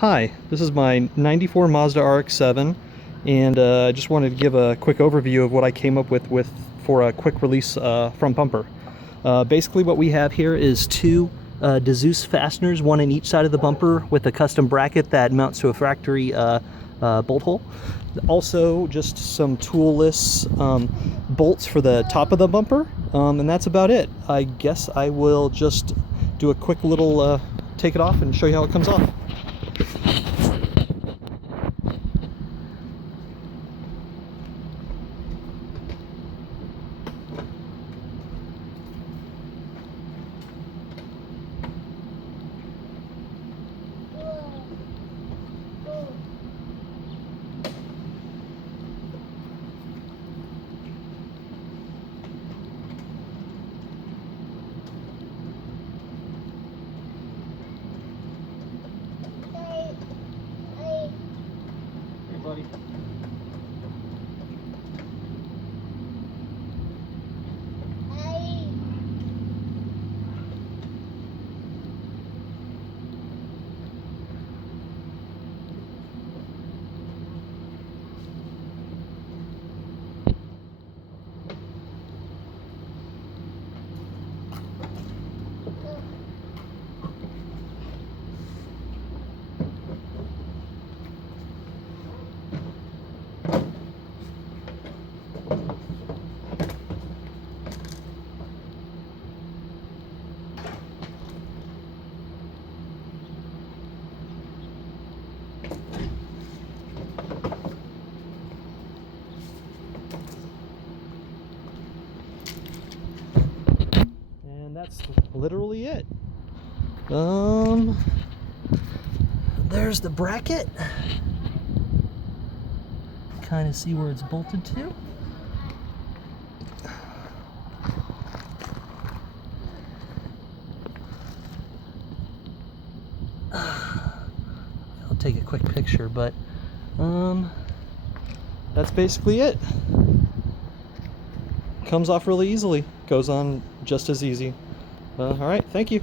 Hi, this is my 94 Mazda RX-7, and I just wanted to give a quick overview of what I came up with for a quick release front bumper. Basically what we have here is two Dezeus fasteners, one in each side of the bumper with a custom bracket that mounts to a factory bolt hole. Also just some toolless bolts for the top of the bumper, and that's about it. I guess I will just do a quick little take it off and show you how it comes off. Hey, buddy. And that's literally it. There's the bracket. Kind of see where it's bolted to. I'll take a quick picture, but that's basically it. Comes off really easily, goes on just as easy. All right, thank you.